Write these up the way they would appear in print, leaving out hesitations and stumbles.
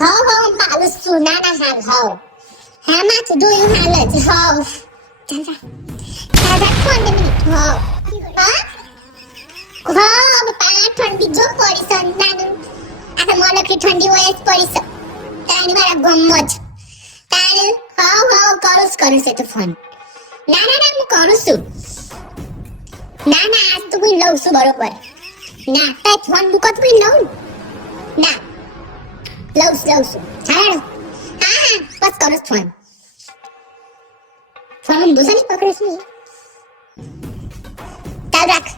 હો પાલું સુનાના હાલ હો હા માથું ધોયું હાલ જ હો ચાલ ફોન દે મિનિટ હો હા પાણી ઠંડી જો પડી સંતાનું આ તો મોલકની ઠંડી હોય જ પડી છે તાણી મારા ગમો જ તાણે કરું છે તો ફોન ના હું કરું છું ના આજ તો હું લઉં છું બરોબર ના તાર ફોન મૂકો તો હું લઉં ના લઉં છું ચાલો હા બસ કરું ફોન ફોન દુસરી પકડે છે ચાલ રાખ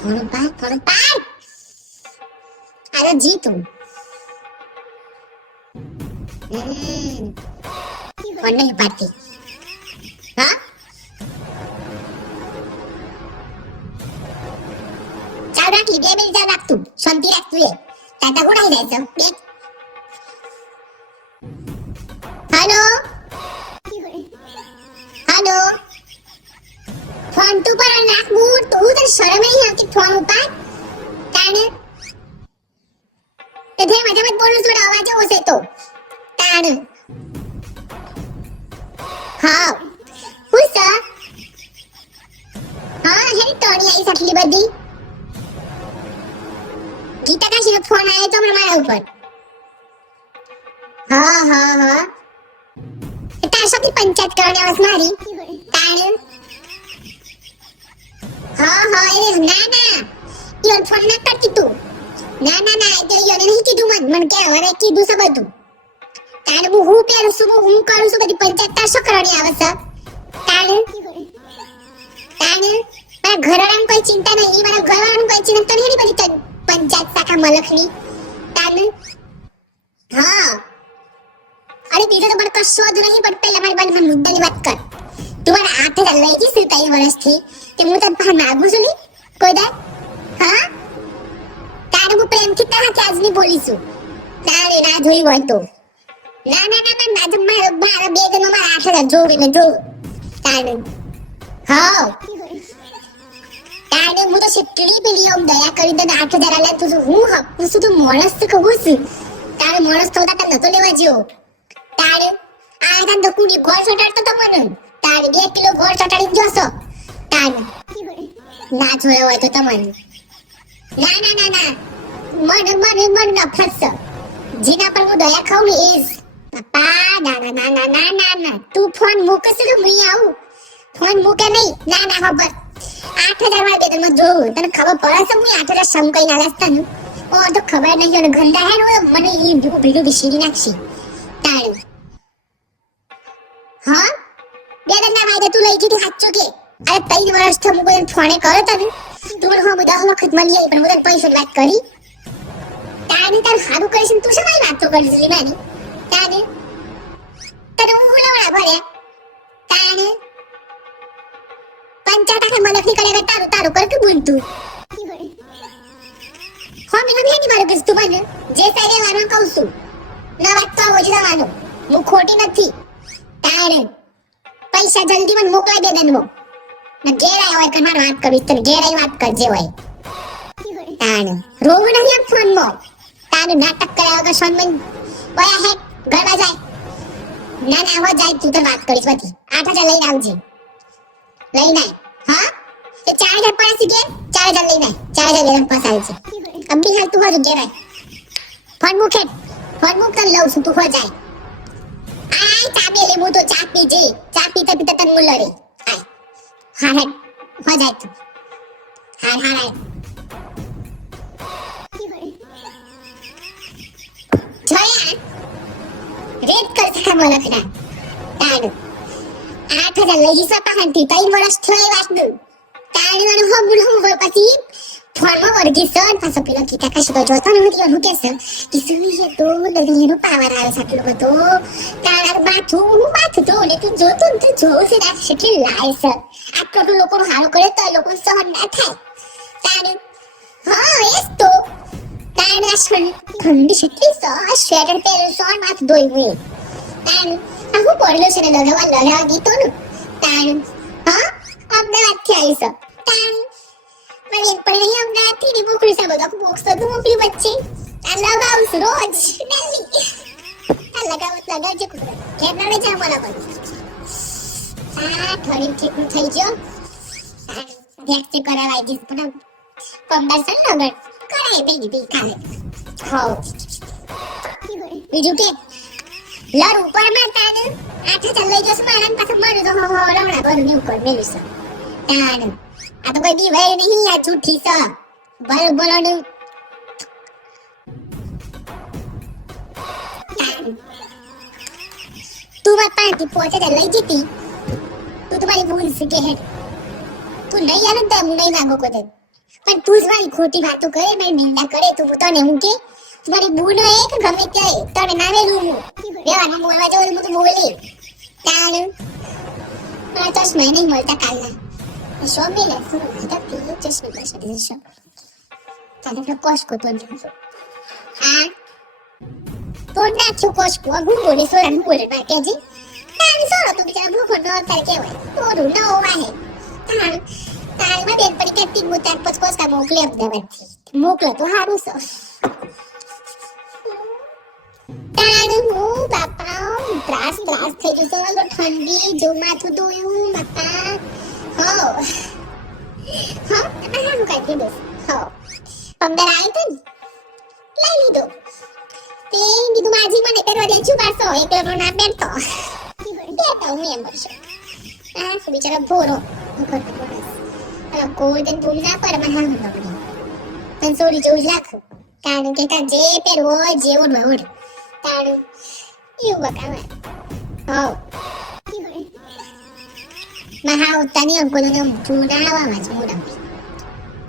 ફોન પાડ અરે જીતુ ફોન નહીં પાડતી હા ચાલ રાખી 2 મિનિટ ચાલ રાખતું શાંતિ રાખતું એ તાતા ગુડાઈ જાય છે બે હેલો ફોન તું પર નાખ બૂટ તું તો શરમ નહીં આવતી ફોન ઉપર તાણે તે મજા મત બોલું થોડા અવાજ ઓછે તો તાણે હા હું સર હા હેરી તોડી આવી સટલી બધી ગીતા કાશીનો ફોન આવ્યો તો મારા ઉપર હા તાર સાથે પંચાયત કરવાની આવસ મારી તાણે એ ના ઈવન ફોન ના કરતી તું ના એટલે ઈવને નહીં કીધું મને કે હવે કીધું છે બધું તારે હું પહેરું છું હું કરું છું બધી પંચાયત તાર શું કરવાની આવે છે તારે મારા ઘરવાળાને કોઈ ચિંતા નહીં મારા ઘરવાળાને કોઈ ચિંતા નહીં બધી પંચાયત શાખા મલખની તારે હા અરે બીજું તો મને કશું જ નહીં પણ પહેલા મારી મુદ્દાની વાત કર તું મારા 8,000 લઈ જઈશ 3 વર્ષથી તે હું તને પાસે માગું છું નહીં કોઈ દા હા તારે હું પ્રેમથી તારા હાથે આજ નહીં બોલીશું તારે ના જોઈ હોય તો ના મારા બે દિનમાં મારા 8,000 જોવી ને જો તારે હા તારે હું તો કેટલી પેલી આમ દયા કરી દે 8,000 આલ્યા તું હું હપું છું તું માણસ તો કહું છું તારે માણસ તો તને નતો લેવા જેવો તારે આ તને તો કુડી ગોળ ચોટાડતો તો મને તારે 2 કિલો ગોળ ચોટાડી જોશો તારે ના જોયો હોય તો તમને ના મને નફરત છે જેના પર હું દયા ખાઉં ને એ જ પપ્પા ના તું ફોન મૂકશે તો હું આવું ફોન મૂકે નહીં ના ખબર 8,000 વાળા બે તમે જોઉં તને ખબર પડે છે હું 8,000 સમકાઈ ના લાગતા ને ઓ તો ખબર નહીં અને ગંદા હે ને મને એ ભીડું વિશેરી નાખશી તારું હા બે દરના વાયદે તું લઈ જીધું સાચું કે અરે 3 વર્ષ થી હું કોઈ ફોને કર્યો તને તું મને હા 10 વખત મળી આવી પણ હું તને પૈસાની વાત કરી તાર સારું કરીશ તું શું મારી વાતો કરીશ લીનાની તારે તને હું ભૂલવડા ભરે તારે પંચાયત આખે મલકની કરે તારું કર કે બોલતું હમી નહીં મારું કીધું તું મને જે સાઈડે વારવાનું કહું છું ના વાત તો આવો જ જવાનું હું ખોટી નથી તારે પૈસા જલ્દી મને મોકલાઈ દે દનમો ના ઘેર આવ્યો હોય કે મારે વાત કરવી તને ઘેર આવી વાત કરજે હોય તારે રોવું નહીં આમ ફોનમાં તારે નાટક કર્યા વગર સોનમન ઓયા હે ઘરમાં જાય ના હો જાય તું તો વાત કરીશ બધી 8,000 લઈને આવજે લઈને હા એ 4,000 પડે છે કે 4,000 લઈને 4,000 લઈને પાસ આવે છે અબી હાલ તું હો ઘેર આય ફોન મૂક તને લઉં છું તું હો જાય આય ચા બે લે હું તો ચા પીજે ચા પીતા તને મુલ્લો રે આય હા હો જાય તું હા આય જોયા રેડ કર સકા મલકના તાડું 8,000 લઈ જઈશ પાહનથી 3 વર્ષ થઈ વાતનું તાડવાનું હમ પછી ફોનમાં વર્ગી સન પાછો પેલો ગીતા કાશી તો જોતો ને હું કહેશે કે સુઈએ તો લગીનો પાવર આવે સાટલો બધો તારા માથું તો ને તું જોતો ને તું જોઉં છે ના કેટલી લાય છે આટલો લોકોનો હારો કરે તો લોકો સહન ના થાય તારે હા એસ તો તારે ઠંડી કેટલી સ્વેટર પહેર્યું સોન માથું ધોઈ તારે હું પડેલો છે ને લગાવા ગીતો નું તારે હા અમદાવાદ થી આવી છે બેન પણ અહીં અમદાવાદ થી ની મોકલી છે બધો બોક્સ તો તું મોકલી વચ્ચે આ લગાવું રોજ ડેલી આ લગાવજે કુતરા કેમ ના જા મને પણ આ થોડી ઠીક થઈ ગયો વ્યક્તિ કરાવાય દીસ પણ કોમ્બેશન લગડ કરાય બેબી ખાલે હો બીજું કે લર ઉપર મારતા ને આઠે ચાલ લઈ જશે મારા પાસે મારું તો હો રવડા ભરું ને ઉપર મેલું છે તાન આ તો કોઈ દીવાય નહીં આ છૂઠી છે બોલો બોલો ને તું મત પાતી પોતે તે લઈ જતી તું તમારી ભૂલ છે કે હે તું નહીં આને તો હું નહીં માંગો કોઈ પણ તું જ મારી ખોટી વાતો કરે મારી નિંદા કરે તું તને હું કે તમારી ભૂલ હોય કે ગમે તે તને નાવેલું હું રેવાનું બોલવા જો હું તો બોલી તાણ મારા ચશ્મા નહીં મળતા કાલના શો મેલે તો પી ચશ્મા પાસે દેશો તને કોશકો તો હા તો નાખ્યું કોશકો હું બોલી સોરાનું બોલે ના કેજી તાણ સોરો તો બિચારા ભૂખો ન થાય કેવાય તોડું ન વાહે તાણ તાળમાં બેન પડી કેટલી મુતાર પછ કોસ્તા મોકલે અમદાવાદથી મોકલે તો સારું છે તાણ હું બાપા ત્રાસ થઈ જશે તો ઠંડી જો માથું ધોયું બાપા હો હું કાઢી દઉં હો પંદર આવી તો ને લઈ લીધો તે કીધું માજી મને પહેરવા દે છું પાછો એકલો ના પહેરતો બેઠો હું એમ કરશો આ બિચારા ભોરો કોઈ તને ભૂલ ના પડે મને હા હું તને સોરી જેવું જ રાખું કારણ કે તાર જે પહેરવો હોય જે ઓઢવા ઓઢ તારું એવું બકાવાય હો મહા ઉતાની અંકોને પૂના આવવામાં જ મોડા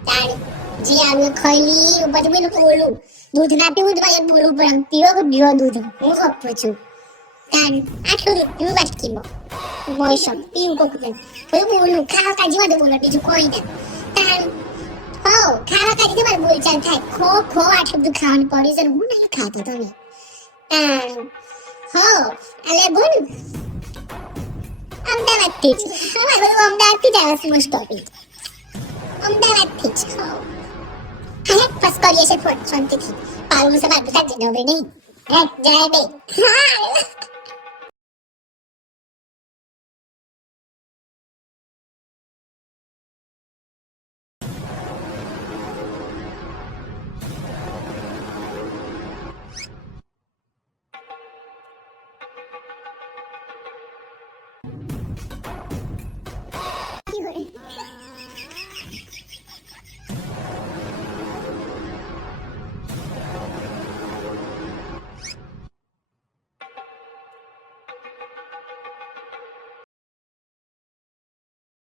તારું જે આવ્યું ખૈલી ઉપર મેલું બોલું દૂધ ના પીવું તો બોલું પણ પીવો દૂધ હું કપું છું તારું આટલું દૂધ પીવું વાટકીમાં મોસમ પીવું કોક બધું બોલું ખાવા કાજી બધું બોલો બીજું કોઈ ના તારું હો ખાવા કાજી તમારે બોલચાલ થાય ખો આટલું બધું ખાવાનું પડ્યું છે હું નહીં ખાતો તમે તારું હો અલે બોલ અમદાવાદથી જ બધું અમદાવાદથી જ આવે છે મોસ્ટ ઓફ અમદાવાદથી જ હો હા બસ કરીએ છે થોડી શાંતિથી પાલું છે બાર બધા જ નવે નહીં જાય બે હા